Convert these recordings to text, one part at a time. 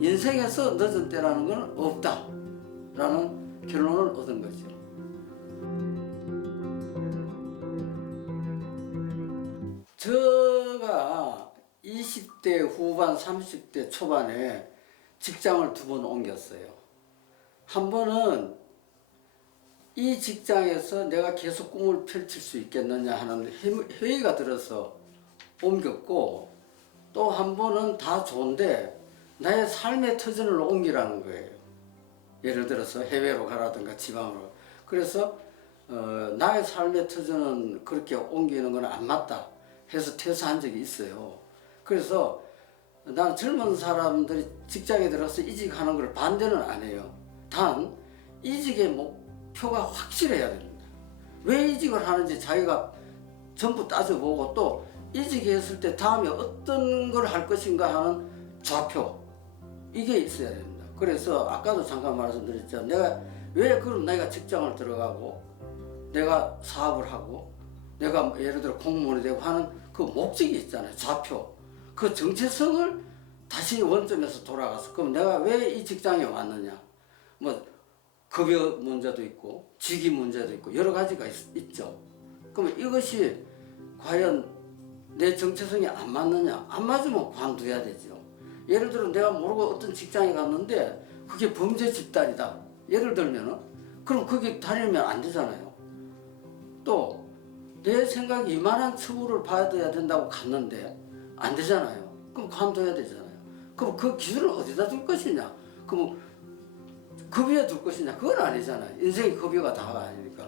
인생에서 늦은 때라는 건 없다라는 결론을 얻은 거죠. 제가 20대 후반, 30대 초반에 직장을 두 번 옮겼어요. 한 번은 이 직장에서 내가 계속 꿈을 펼칠 수 있겠느냐 하는 회- 회의가 들어서 옮겼고 또 한 번은 다 좋은데 나의 삶의 터전을 옮기라는 거예요. 예를 들어서 해외로 가라든가 지방으로. 그래서 어, 나의 삶의 터전은 그렇게 옮기는 건 안 맞다 해서 퇴사한 적이 있어요. 그래서 난 젊은 사람들이 직장에 들어서 이직하는 걸 반대는 안 해요. 단 이직의 목표가 확실해야 됩니다. 왜 이직을 하는지 자기가 전부 따져보고 또 이직했을 때 다음에 어떤 걸 할 것인가 하는 좌표 이게 있어야 됩니다. 그래서 아까도 잠깐 말씀드렸죠. 내가 왜 그럼 내가 직장을 들어가고 내가 사업을 하고 내가 예를 들어 공무원이 되고 하는 그 목적이 있잖아요. 좌표. 그 정체성을 다시 원점에서 돌아가서 그럼 내가 왜 이 직장에 왔느냐? 뭐 급여 문제도 있고 직위 문제도 있고 여러 가지가 있, 죠 그러면 이것이 과연 내 정체성이 안 맞느냐? 안 맞으면 관둬야 되죠. 예를 들어 내가 모르고 어떤 직장에 갔는데 그게 범죄 집단이다. 예를 들면은 그럼 거기 다니면 안 되잖아요. 또 내 생각에 이만한 처벌을 받아야 된다고 갔는데 안 되잖아요. 그럼 관둬야 되잖아요. 그럼 그 기준을 어디다 둘 것이냐? 그럼 급여에 둘 것이냐? 그건 아니잖아요. 인생의 급여가 다가 아니니까.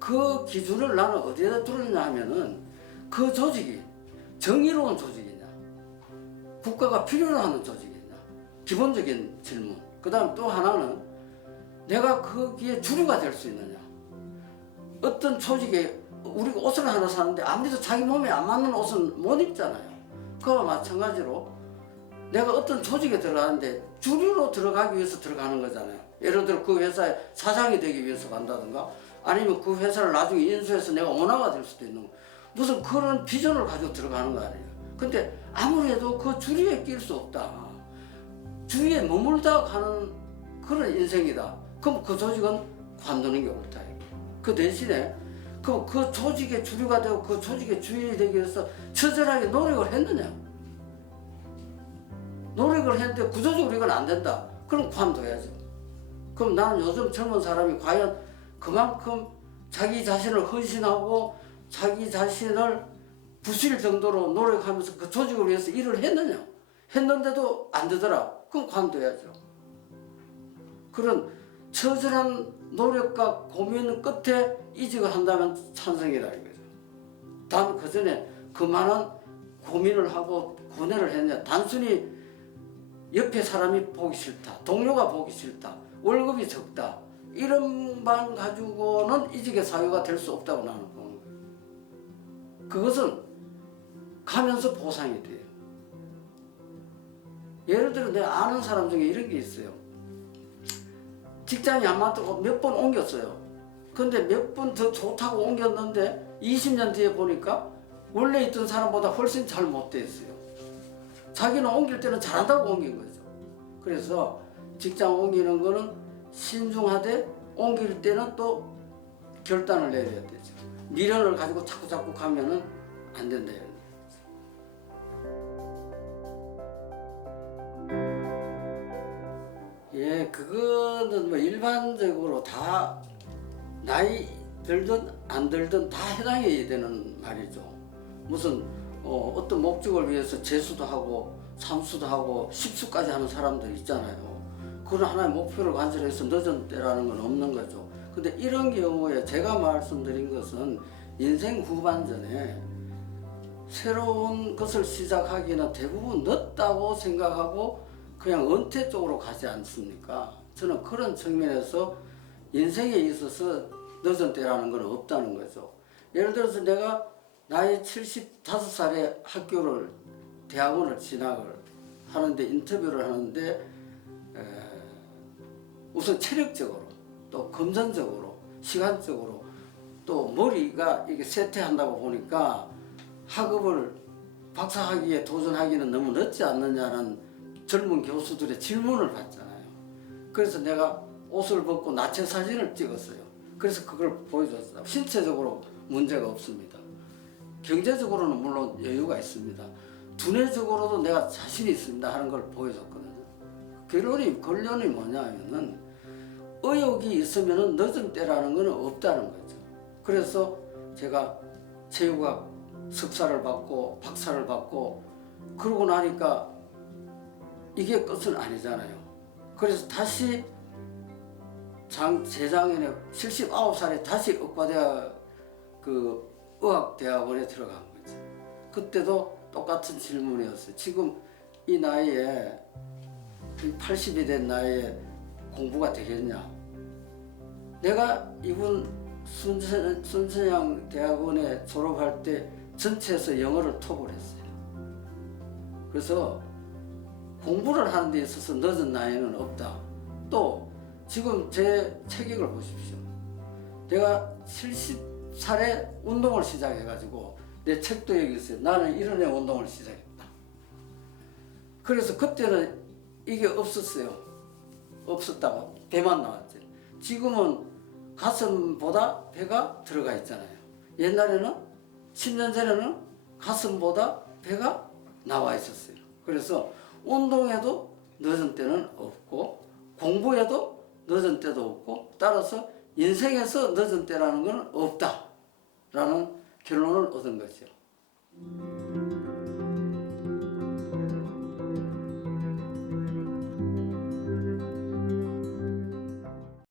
그 기준을 나는 어디에다 두느냐 하면은 그 조직이 정의로운 조직이냐? 국가가 필요로 하는 조직이냐? 기본적인 질문. 그 다음 또 하나는 내가 거기에 주류가 될 수 있느냐? 어떤 조직에 우리가 옷을 하나 사는데 아무래도 자기 몸에 안 맞는 옷은 못 입잖아요. 그와 마찬가지로 내가 어떤 조직에 들어가는데 주류로 들어가기 위해서 들어가는 거잖아요. 예를 들어 그 회사의 사장이 되기 위해서 간다든가 아니면 그 회사를 나중에 인수해서 내가 오너가 될 수도 있는 거. 무슨 그런 비전을 가지고 들어가는 거 아니에요. 근데 아무래도 그 주류에 낄 수 없다. 주위에 머물다 가는 그런 인생이다. 그럼 그 조직은 관두는 게 옳다. 그 대신에 그, 그 조직의 주류가 되고 그 조직의 주인이 되기 위해서 처절하게 노력을 했느냐? 노력을 했는데 구조적으로 이건 안 된다. 그럼 관둬야죠. 그럼 나는 요즘 젊은 사람이 과연 그만큼 자기 자신을 헌신하고 자기 자신을 부실 정도로 노력하면서 그 조직을 위해서 일을 했느냐? 했는데도 안 되더라. 그럼 관둬야죠. 그런 처절한 노력과 고민 끝에 이직을 한다면 찬성이다 이거죠. 단 그 전에 그만한 고민을 하고 고뇌를 했냐. 단순히 옆에 사람이 보기 싫다. 동료가 보기 싫다. 월급이 적다. 이런만 가지고는 이직의 사유가 될 수 없다고 나는 거예요. 그것은 가면서 보상이 돼요. 예를 들어 내가 아는 사람 중에 이런 게 있어요. 직장이 안 맞다고 몇 번 옮겼어요. 근데 몇 번 더 좋다고 옮겼는데 20년 뒤에 보니까 원래 있던 사람보다 훨씬 잘 못돼 있어요. 자기는 옮길 때는 잘한다고 옮긴 거죠. 그래서 직장 옮기는 거는 신중하되 옮길 때는 또 결단을 내려야 되죠. 미련을 가지고 자꾸 자꾸 가면은 안 된다. 그거는 뭐 일반적으로 다 나이 들든 안 들든 다 해당이 되는 말이죠. 무슨 어, 어떤 목적을 위해서 재수도 하고 삼수도 하고 십수까지 하는 사람들 있잖아요. 그런 하나의 목표를 관철해서 늦은 때라는 건 없는 거죠. 근데 이런 경우에 제가 말씀드린 것은 인생 후반전에 새로운 것을 시작하기는 대부분 늦다고 생각하고 그냥 은퇴 쪽으로 가지 않습니까? 저는 그런 측면에서 인생에 있어서 늦은 때라는 건 없다는 거죠. 예를 들어서 내가 나이 75살에 학교를 대학원을 진학을 하는데 인터뷰를 하는데 에, 우선 체력적으로 또 금전적으로 시간적으로 또 머리가 이게 쇠퇴한다고 보니까 학업을 박사학위에 도전하기는 너무 늦지 않느냐는 젊은 교수들의 질문을 받잖아요. 그래서 내가 옷을 벗고 나체 사진을 찍었어요. 그래서 그걸 보여줬어요. 신체적으로 문제가 없습니다. 경제적으로는 물론 여유가 있습니다. 두뇌적으로도 내가 자신이 있습니다 하는 걸 보여줬거든요. 결론이 결론이 뭐냐 면은 의욕이 있으면은 늦은 때라는 것은 없다는 거죠. 그래서 제가 체육학 석사를 받고 박사를 받고 그러고 나니까 이게 끝은 아니잖아요. 그래서 다시 장 재작년에 79살에 다시 의과대학 그 의학대학원에 들어간 거죠. 그때도 똑같은 질문이었어요. 지금 이 나이에 80이 된 나이에 공부가 되겠냐? 내가 이분 순천, 순천향 대학원에 졸업할 때 전체에서 영어를 톱을 했어요. 그래서 공부를 하는 데 있어서 늦은 나이는 없다. 또 지금 제 체격을 보십시오. 내가 70살에 운동을 시작해가지고 내 책도 여기 있어요. 나는 이런 애 운동을 시작했다. 그래서 그때는 이게 없었어요. 없었다가 배만 나왔죠. 지금은 가슴보다 배가 들어가 있잖아요. 옛날에는 10년 전에는 가슴보다 배가 나와 있었어요. 그래서 운동에도 늦은 때는 없고 공부에도 늦은 때도 없고 따라서 인생에서 늦은 때라는 건 없다라는 결론을 얻은 거죠.